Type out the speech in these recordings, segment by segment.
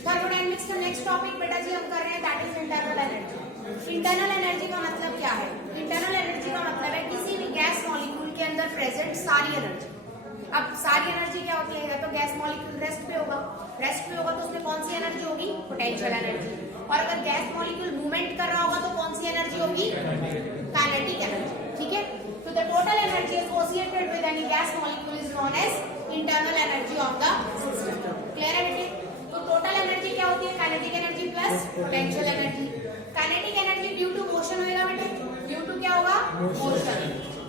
Thermodynamics का next topic बेटा जी हम कर रहे हैं, that is internal energy. Internal energy का मतलब क्या है? इंटरनल एनर्जी का मतलब है किसी भी गैस मॉलिक्यूल के अंदर प्रेजेंट सारी एनर्जी। अब सारी एनर्जी क्या होती है? या तो गैस मॉलिक्यूल रेस्ट पे होगा तो उसमें कौन सी एनर्जी होगी? Potential energy. और अगर गैस मॉलिक्यूल मूवमेंट कर रहा होगा तो कौन सी एनर्जी होगी? Kinetic energy. ठीक है, तो the total energy associated with any gas molecule is known as internal energy of the system. Clear है बेटे? तो टोटल एनर्जी क्या होती है? Kinetic energy plus potential energy. Kinetic energy due to motion होगा बेटे, ड्यू टू क्या होगा? मोशन।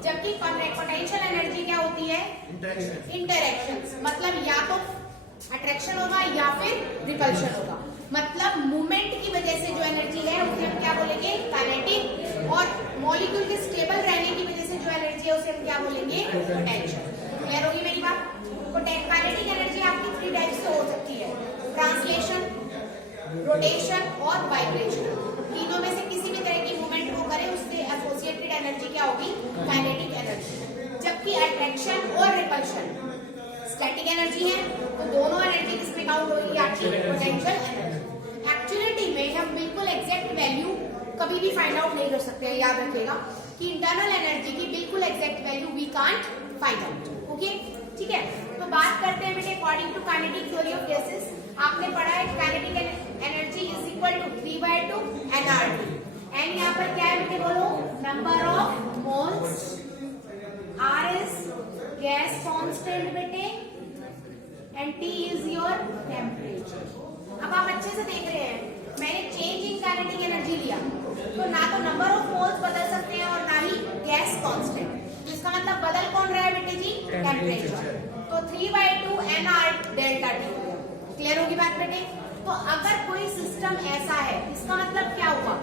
जबकि पोटेंशियल एनर्जी क्या होती है? इंटरैक्शंस। मतलब या तो अट्रैक्शन होगा या फिर रिपल्शन होगा। मतलब मूवमेंट की वजह से जो एनर्जी है उसे हम क्या बोलेंगे? काइनेटिक। और मॉलिक्यूल के स्टेबल रहने की वजह से जो एनर्जी है उसे हम क्या बोलेंगे? पोटेंशियल। क्लियर होगी मेरी बात? काइनेटिक एनर्जी आपकी 3 टाइप से हो सकती है, ट्रांसलेशन, रोटेशन और वाइब्रेशन। तीनों में से किसी भी तरह की मूवमेंट को करे उससे एसोसिएटेड एनर्जी क्या होगी? Kinetic energy. जबकि अट्रैक्शन और रिपल्शन स्टैटिक एनर्जी है, तो दोनों एनर्जी किसमें काउंट होगी? आपकी पोटेंशियल एनर्जी। एक्चुअलिटी में हम बिल्कुल एग्जैक्ट वैल्यू कभी भी फाइंड आउट नहीं कर सकते हैं। याद रखिएगा कि इंटरनल एनर्जी की बिल्कुल exact value we can't find out. Okay, ठीक है। तो बात करते हैं बेटे according to kinetic theory of gases. आपने पढ़ा है kinetic energy is equal to 3/2 nRT। N यहाँ पर क्या है बेटे? बोलो, number of moles. R is gas constant बेटे, and T is your temperature. अब आप अच्छे से देख रहे हैं, मैंने चेंज इन काइनेटिक एनर्जी लिया तो ना तो नंबर ऑफ मोल्स बदल सकते हैं और ना ही गैस कांस्टेंट। इसका मतलब बदल कौन रहा है बेटे जी? टेम्परेचर। तो 3/2 nR डेल्टा टी। क्लियर होगी बात बेटे? तो अगर कोई सिस्टम ऐसा है, इसका मतलब क्या हुआ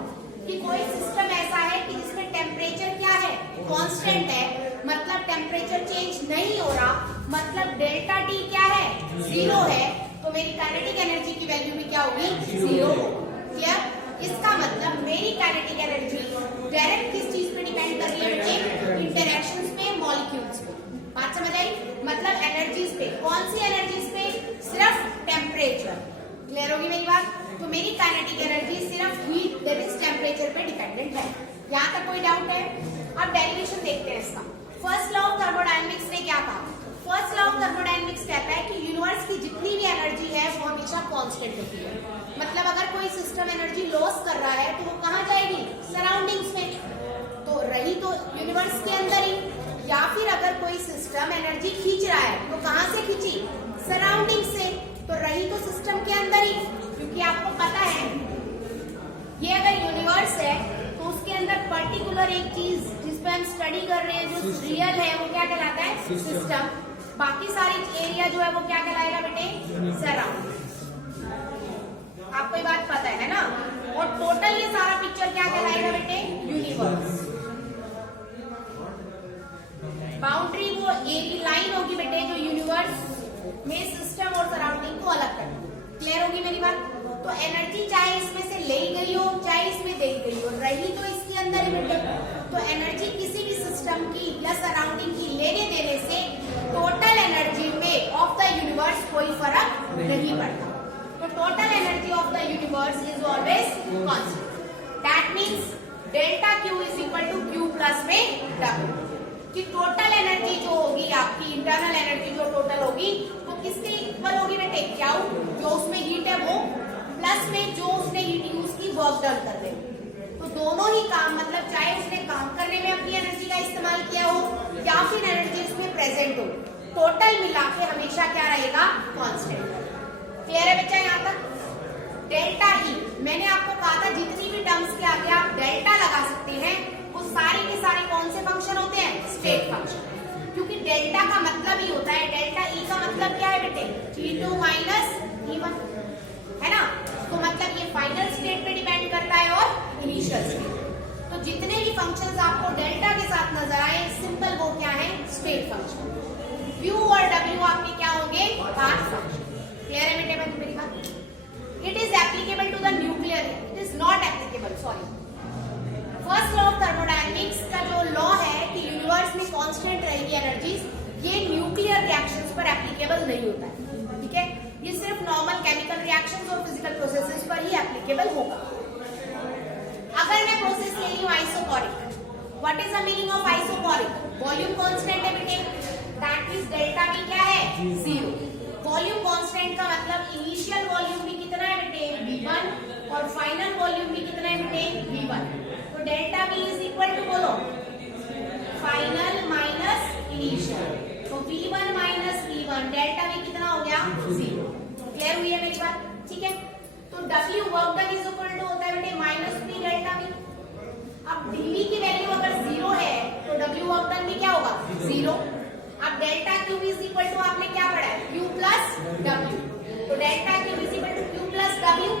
कि कोई सिस्टम ऐसा है कि जिसमें टेम्परेचर क्या है? कांस्टेंट है, मतलब टेम्परेचर चेंज नहीं हो रहा, मतलब डेल्टा टी क्या है? 0 है। तो मेरी काइनेटिक एनर्जी की वैल्यू भी क्या होगी? 0। क्लियर? इसका मतलब मेरी काइनेटिक एनर्जी डायरेक्ट किस चीज पे डिपेंड कर रही है बेटे? इंटरैक्शंस पे, मॉलिक्यूल्स पे। बात समझ आई? मतलब एनर्जीज पे। कौन सी एनर्जीज पे? सिर्फ टेम्परेचर। क्लियर होगी मेरी बात? तो मेरी काइनेटिक एनर्जी सिर्फ हीट दैट इज टेम्परेचर पे डिपेंडेंट है। यहाँ तक कोई डाउट है? अब डेरिवेशन देखते हैं इसका। फर्स्ट लॉ ऑफ थर्मोडायनेमिक्स ने क्या कहा? फर्स्ट लॉ ऑफ थर्मोडायनेमिक्स कहता है कि यूनिवर्स की जितनी भी एनर्जी है वो हमेशा कांस्टेंट होती है। मतलब अगर कोई सिस्टम एनर्जी लॉस कर रहा है तो वो कहाँ जाएगी? सराउंडिंग्स में। तो रही तो यूनिवर्स के अंदर ही, या फिर अगर कोई सिस्टम एनर्जी खींच रहा है तो कहाँ से खींची? सराउंडिंग से। तो रही तो सिस्टम के अंदर ही, क्योंकि आपको पता है ये अगर यूनिवर्स है तो उसके अंदर पर्टिकुलर एक चीज जिसपे हम स्टडी कर रहे हैं जो रियल है वो क्या कहलाता है? सिस्टम। बाकी सारी एरिया जो है वो क्या कहलाएगा बेटे? सराउंडिंग। आपको ये बात पता है ना? और टोटल ये सारा पिक्चर क्या कहलाएगा बेटे? यूनिवर्स। बाउंड्री वो एरिया लाइन होगी बेटे जो यूनिवर्स में सिस्टम और सराउंडिंग को अलग करती है। क्लियर होगी मेरी बात? तो एनर्जी चाहे इसमें से ले गई हो चाहे इसमें दे गई हो, रही तो इसके अंदर ही बेटे। तो एनर्जी किसी भी सिस्टम की या सराउंडिंग की लेने देने से टोटल एनर्जी में ऑफ द यूनिवर्स कोई फर्क नहीं पड़ता। तो total energy of the universe is always constant. That means delta Q is equal to Q plus में डब्ल्यू। कि टोटल एनर्जी जो होगी आपकी इंटरनल एनर्जी जो टोटल होगी वो किसके इक्वल होगी बेटे? क्या जो उसमें हीट है वो प्लस में जो उसने हीट यूज की वर्क डन कर दे। तो दोनों ही काम, मतलब चाहे उसने काम करने में अपनी एनर्जी का इस्तेमाल किया हो या फिर एनर्जी उसमें प्रेजेंट हो, टोटल मिला के हमेशा क्या रहेगा? कांस्टेंट। क्लियर है बच्चा यहाँ तक? डेल्टा ई मैंने आपको कहा था जितनी भी टर्म्स के आगे आप डेल्टा लगा सकते हैं वो सारे के सारे कौन से फंक्शन होते हैं? State function. क्योंकि डेल्टा का मतलब ही होता है, डेल्टा ई का मतलब क्या है बेटे? T2 माइनस T1 है ना? तो मतलब ये फाइनल स्टेट पे डिपेंड करता है और इनिशियल स्टेट। तो जितने भी फंक्शंस आपको डेल्टा के साथ नजर आए सिंपल वो क्या है? State function. U और W आपके क्या होंगे? Path function. क्लियर है बेटे मेरी बात? It is applicable to the nuclear, it is not applicable, sorry. First law of thermodynamics का जो लॉ है कि यूनिवर्स में कांस्टेंट रहेगी एनर्जीज, ये न्यूक्लियर रिएक्शंस पर एप्लीकेबल नहीं होता है। ठीक है, ये सिर्फ नॉर्मल केमिकल रिएक्शंस और फिजिकल प्रोसेसेस पर ही एप्लीकेबल होगा। अगर मैं प्रोसेस ले रही हूँ isochoric, what is the meaning of isochoric? Volume constant है बेटे, दैट मींस डेल्टा V क्या है? 0। वॉल्यूम कांस्टेंट का मतलब इनिशियल वॉल्यूम भी कितना है बेटे? V1 और फाइनल वॉल्यूम भी कितना है बेटे? V1। तो delta V is equal to बोलो फाइनल माइनस इनिशियल, तो V1 minus V1 delta V कितना हो गया? 0। क्लियर हुई है मेरी बात? ठीक है, तो W work done is equal to होता है बेटे माइनस P डेल्टा V। अब dV की वैल्यू अगर 0 है तो W वर्क डन भी क्या होगा? 0। अब delta Q is equal to आपने क्या पढ़ा है? Q प्लस W, तो delta Q is equal to Q plus W।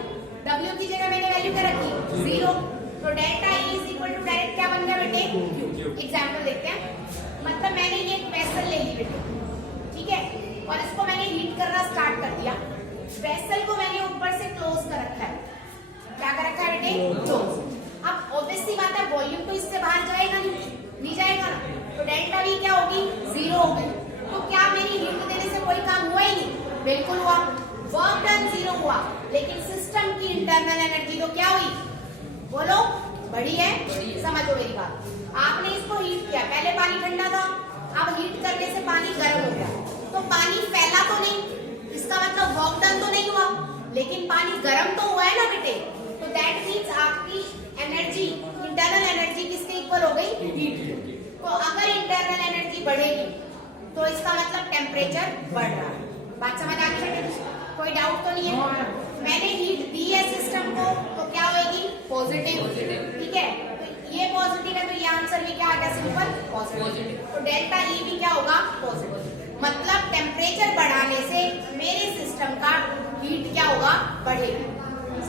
W की जगह मैंने वैल्यू क्या रखी? 0, तो delta E is equal to direct क्या बन गया बेटे? Q। एग्जाम्पल देखते हैं, मतलब मैंने ये एक वेसल ले ली बेटे, ठीक है, और इसको मैंने हीट करना स्टार्ट कर दिया। वेसल को मैंने ऊपर से क्लोज कर रखा है, क्या कर रखा है बेटे? क्लोज। अब ऑब्वियसली बात है वॉल्यूम तो इससे बाहर जाएगा नहीं जाएगा ना, तो डेल्टा V क्या होगी? 0 होगी। तो क्या मेरी हीट देने से कोई काम हुआ ही नहीं? बिल्कुल हुआ। वर्क डन 0 हुआ, लेकिन सिस्टम की इंटरनल एनर्जी तो क्या हुई? बोलो, बढ़ी है? समझो मेरी बात। आपने इसको हीट किया, पहले पानी ठंडा था, अब हीट करने से पानी गर्म हो गया, तो पानी फैला तो नहीं, इसका मतलब वर्क डन तो नहीं हुआ, लेकिन पानी गर्म तो हुआ है ना बेटे। तो दैट मींस आपकी एनर्जी, इंटरनल एनर्जी किसके इक्वल हो गई? हीट की। तो अगर इंटरनल एनर्जी बढ़ेगी तो इसका मतलब टेम्परेचर बढ़ रहा है। बात समझ आ गई बेटे? कोई डाउट तो नहीं है? मैंने हीट दी है सिस्टम को, तो क्या होगी? पॉजिटिव। ठीक है, तो ये पॉजिटिव है, तो ये आंसर भी क्या आ गया? Simple positive. तो डेल्टा E भी क्या होगा? पॉजिटिव। मतलब टेम्परेचर बढ़ाने से मेरे सिस्टम का हीट क्या होगा? बढ़ेगा।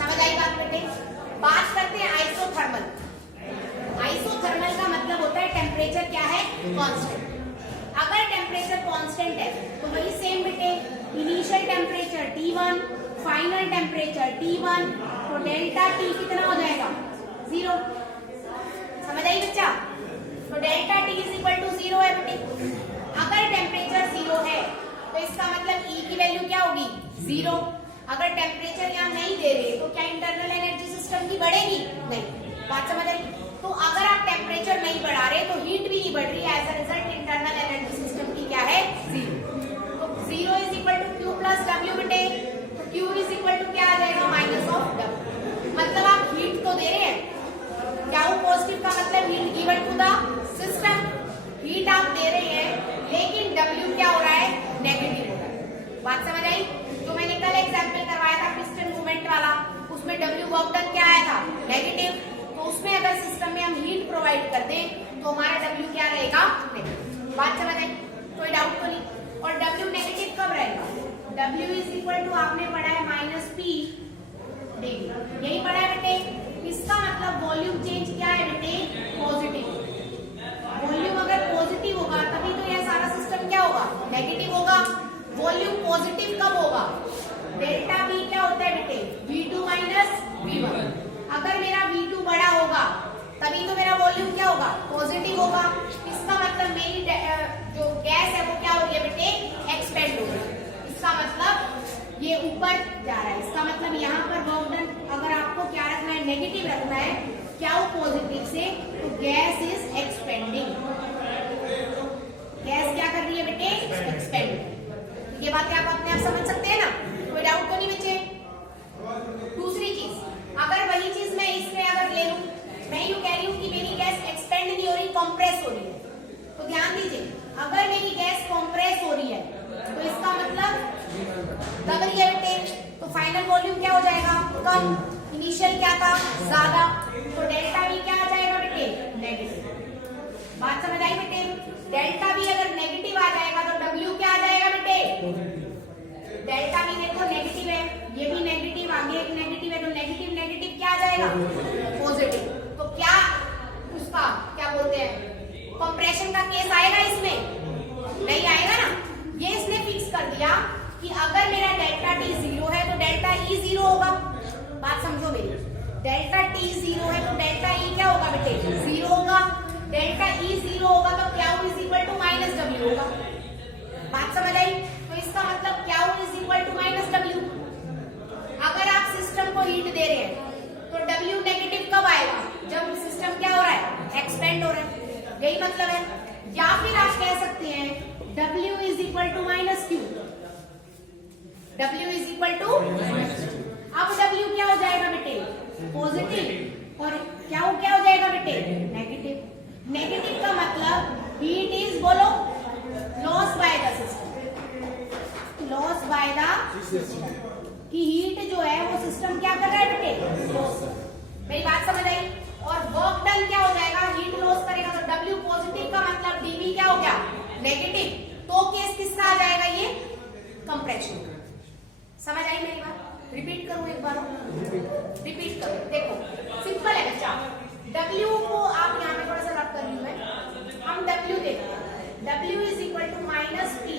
समझ आई बात बेटे? बात करते हैं आइसोथर्मल। आइसोथर्मल का मतलब होता है टेम्परेचर क्या है? कांस्टेंट। अगर टेम्परेचर कांस्टेंट है तो वही सेम बेटे, initial temperature T1, final temperature T1, तो डेल्टा T कितना हो जाएगा? 0। समझ आई बच्चा? तो delta T is equal to 0 है बेटे। अगर टेम्परेचर 0 है तो इसका मतलब E की वैल्यू क्या होगी? 0। अगर टेम्परेचर यहाँ नहीं दे रहे तो क्या इंटरनल एनर्जी सिस्टम की बढ़ेगी? नहीं। बात समझ आई? तो अगर आप टेम्परेचर नहीं बढ़ा रहे तो हीट भी नहीं बढ़ रही है, as a result internal energy system की क्या है? 0। तो 0 is equal to Q plus W बेटे, तो Q इज इक्वल टू क्या आ जाएगा? Minus of W। मतलब आप हीट तो दे रहे हैं, क्या वो पॉजिटिव का मतलब heat given to the system, heat आप दे रहे हैं, लेकिन W क्या हो रहा है? नेगेटिव हो रहा है। बात समझ आई? जो मैंने कल एग्जाम्पल करवाया था पिस्टन मूवमेंट वाला, उसमें W वर्क डन क्या आया था? नेगेटिव। तो उसमें अगर सिस्टम में हम हीट प्रोवाइड कर दें तो हमारा W क्या रहेगा? नेगेटिव। बात समझ आई? कोई डाउट तो नहीं? और W नेगेटिव कब रहेगा? W इज इक्वल टू आपने पढ़ा है माइनस P डिग्री, यही पढ़ा है बेटे। इसका मतलब वॉल्यूम चेंज क्या है बेटे? पॉजिटिव। वॉल्यूम अगर पॉजिटिव होगा तभी तो यह सारा सिस्टम क्या होगा? नेगेटिव होगा। वॉल्यूम पॉजिटिव कब होगा? डेल्टा V क्या होता है बेटे? V2 minus V1। अगर मेरा V2 बड़ा होगा तभी तो मेरा वॉल्यूम क्या होगा? पॉजिटिव होगा। इसका मतलब मेरी जो गैस है वो क्या हो रही है बेटे? एक्सपेंड हो रही है। इसका मतलब ये ऊपर जा रहा है, इसका मतलब यहाँ पर वर्क डन अगर आपको क्या रखना है? नेगेटिव रखना है। क्या हो पॉजिटिव से? तो गैस इज एक्सपेंडिंग। गैस क्या कर रही है बेटे? एक्सपेंड। ये बात आप अपने आप समझ सकते हैं ना? कोई डाउट तो नहीं बच्चे? दूसरी चीज, अगर वही चीज मैं इसमें अगर ले लूं, मैं यूं कह रही हूं कि मेरी गैस एक्सपेंड नहीं हो रही, कंप्रेस हो रही है, तो ध्यान दीजिए, अगर मेरी गैस कंप्रेस हो रही है तो इसका मतलब दब रही है बेटे, तो फाइनल वॉल्यूम क्या हो जाएगा? कम। इनिशियल क्या था? ज्यादा। तो डेल्टा V क्या आ जाएगा बेटे? नेगेटिव। बात समझ आई बेटे? डेल्टा V अगर नेगेटिव आ जाएगा तो W क्या आ जाएगा बेटे? डेल्टा V देखो नेगेटिव है, ये भी नेगेटिव, आगे एक नेगेटिव है, तो नेगेटिव नेगेटिव क्या आ जाएगा? पॉजिटिव। तो क्या उसका क्या बोलते हैं? कंप्रेशन का केस आएगा इसमें? नहीं आएगा ना। ये इसने फिक्स कर दिया कि अगर मेरा डेल्टा T 0 है तो डेल्टा E 0 होगा। बात समझो मेरी, डेल्टा T 0 है तो डेल्टा E क्या होगा बेटे? 0 होगा। डेल्टा E 0 होगा तो क्या is equal to minus W होगा। बात समझ आई? तो इसका मतलब क्या is equal to minus W। Expand हो रहा है, यही मतलब है। या फिर आप कह सकते हैं W is equal to minus Q, W is equal to, अब W क्या हो जाएगा बेटे, पॉजिटिव, और क्या हो जाएगा बेटे, नेगेटिव। नेगेटिव का मतलब हीट इज, बोलो, loss by the system, loss by the system, कि हीट जो है वो सिस्टम क्या कर रहा है बेटे, लॉस। मेरी बात समझ आई। और वर्क डन क्या हो जाएगा, हीट लॉस करेगा, तो W पॉजिटिव का मतलब dV क्या हो गया, नेगेटिव, तो केस किसका आ जाएगा, ये कंप्रेशन। समझ आई मेरी बात? रिपीट करूं एक बार, रिपीट करो। देखो सिंपल है बच्चा, W को आप यहाँ पे थोड़ा सा रब कर लूं मैं, हम W देखते हैं, W is equal to minus P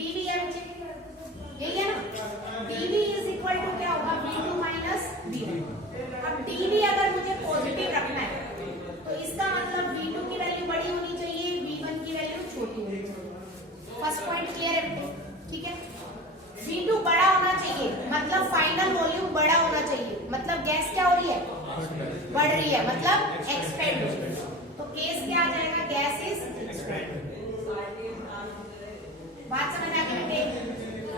dV है बच्चे, यही है ना। dV इज इक्वल टू क्या होगा, V2 माइनस V1। अब dV अगर मुझे पॉजिटिव रखना है तो इसका मतलब V2 की वैल्यू बड़ी होनी चाहिए, V1 की वैल्यू छोटी होनी चाहिए। फर्स्ट पॉइंट क्लियर है बेटे, ठीक है। V2 बड़ा होना चाहिए, मतलब फाइनल वॉल्यूम बड़ा होना चाहिए, मतलब गैस क्या हो रही है, बढ़ रही है, मतलब एक्सपेंड हो रही है। तो केस क्या आ जाएगा, गैस इज एक्सपेंड। बात समझ आ गई बेटे,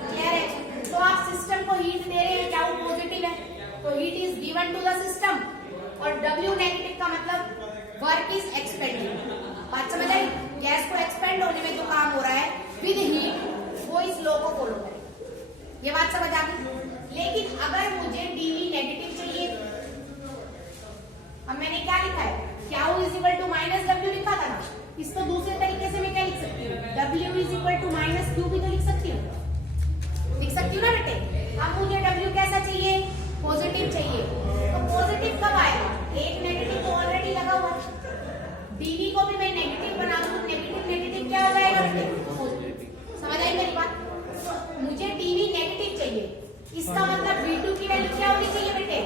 क्लियर है। तो आप सिस्टम को हीट दे रहे हैं, क्या वो पॉजिटिव है, तो heat is given to the system, और W नेगेटिव का मतलब वर्क इज एक्सपेंडिंग। बात समझ आई। गैस को एक्सपेंड होने में जो काम हो रहा है विद हीट, वो इस लॉ को फॉलो करे, ये बात समझ आ गई। लेकिन अगर मुझे dV नेगेटिव चाहिए, अब मैंने क्या लिखा है, Q is equal to minus W लिखा था ना, इसको दूसरे तरीके से मैं क्या लिख सकती हूँ, W is equal to minus Q भी तो लिख सकती हूँ, ना बेटे। अब मुझे W कैसा चाहिए, पॉजिटिव चाहिए, तो पॉजिटिव कब आएगा, एक नेगेटिव तो ऑलरेडी लगा हुआ है, dV को भी मैं नेगेटिव बना दूं, नेगेटिव नेगेटिव क्या हो जाएगा बेटे, पॉजिटिव। समझ आई मेरी बात। तो मुझे dV नेगेटिव चाहिए, इसका मतलब V2 की वैल्यू क्या होनी चाहिए बेटे,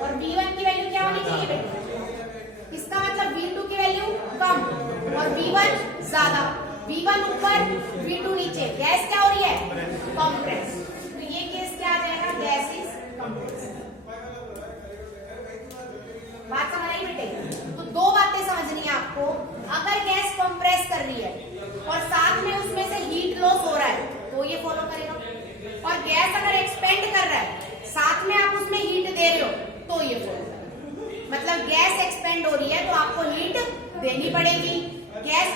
और V1 की वैल्यू क्या होनी चाहिए बेटे, इसका मतलब V2 की वैल्यू कम और V1 ज्यादा, V1 ऊपर V2 नीचे, गैस क्या हो रही है, कंप्रेस। तो ये केस क्या आ जाएगा, गैस इज कंप्रेस। बात समझ आई बेटे। तो दो बातें समझनी है आपको, अगर गैस कंप्रेस कर रही है और साथ में उसमें से हीट लॉस हो रहा है तो ये फॉलो करेगा, और गैस अगर एक्सपेंड कर रहा है साथ में आप उसमें हीट दे रहे हो तो ये फॉलो करेगा। मतलब गैस एक्सपेंड हो रही है तो आपको हीट देनी पड़ेगी, गैस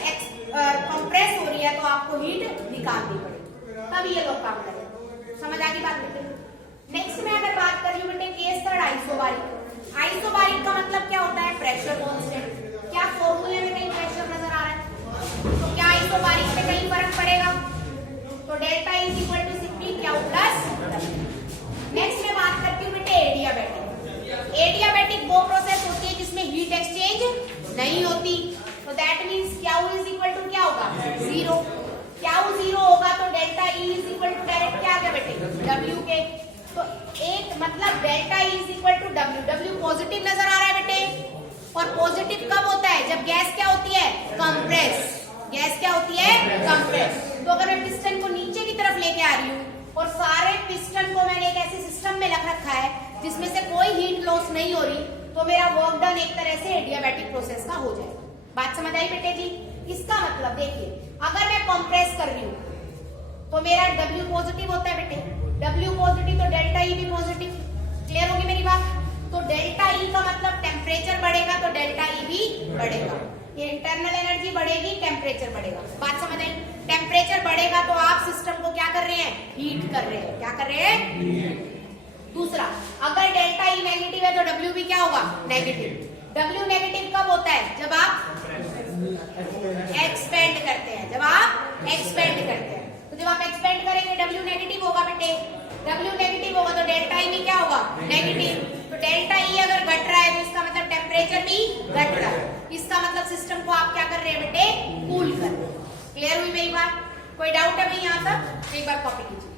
कंप्रेस हो रही है तो आपको हीट निकालनी पड़ेगी, तब ये लोग काम करेंगे। समझ आ गई बात बेटे। नेक्स्ट में अगर बात कर रही हूँ बेटे, केस थर्ड आइसोबारिक। आइसोबारिक का मतलब क्या होता है, प्रेशर कांस्टेंट। क्या फॉर्मूले में कहीं प्रेशर नजर आ रहा है, तो क्या आइसोबारिक से कहीं फर्क पड़ेगा, तो delta is equal to simply क्या प्लस। नेक्स्ट में बात करती हूँ बेटे एडियाबैटिक। एडियाबैटिक वो प्रोसेस होती है जिसमें हीट एक्सचेंज नहीं होती, तो that means Q is equal to क्या होगा, जीरो। Q जीरो होगा तो delta E is equal to direct क्या आ गया बेटे, W के। तो एक मतलब delta E is equal to W, W positive नजर आ रहा है बेटे, और पॉजिटिव कब होता है, जब गैस क्या होती है, कंप्रेस। गैस क्या होती है, कंप्रेस। तो अगर मैं पिस्टन को नीचे की तरफ लेके आ रही हूँ और सारे पिस्टन को मैंने एक ऐसे सिस्टम में रख रखा है जिसमें से कोई हीट लॉस नहीं हो रही, तो मेरा वर्क डन एक तरह से एडियाबैटिक प्रोसेस का हो जाएगा। बात समझ आई बेटे जी। इसका मतलब देखिए, अगर मैं कंप्रेस कर रही हूँ तो मेरा W पॉजिटिव होता है बेटे, W पॉजिटिव तो डेल्टा E भी पॉजिटिव। क्लियर होगी मेरी बात। तो डेल्टा E का मतलब टेम्परेचर बढ़ेगा तो डेल्टा E भी बढ़ेगा, ये इंटरनल एनर्जी बढ़ेगी, टेम्परेचर बढ़ेगा। बात समझ आई। टेम्परेचर बढ़ेगा तो आप सिस्टम को क्या कर रहे हैं, हीट कर रहे हैं। क्या कर रहे हैं, दूसरा, अगर डेल्टा E नेगेटिव है तो W भी क्या होगा, नेगेटिव। W नेगेटिव कब होता है, जब आप एक्सपेंड करते हैं, जब आप एक्सपेंड करते हैं। तो जब आप एक्सपेंड करेंगे W नेगेटिव होगा बेटे, W नेगेटिव होगा तो डेल्टा E भी क्या होगा, नेगेटिव। तो डेल्टा E अगर घट रहा है तो इसका मतलब टेम्परेचर भी घट रहा है, इसका मतलब सिस्टम को आप क्या कर रहे हैं बेटे, कूल कर रहे हैं। क्लियर हुई मेरी बात। कोई डाउट है भाई यहाँ तक, एक बार कॉपी कीजिए।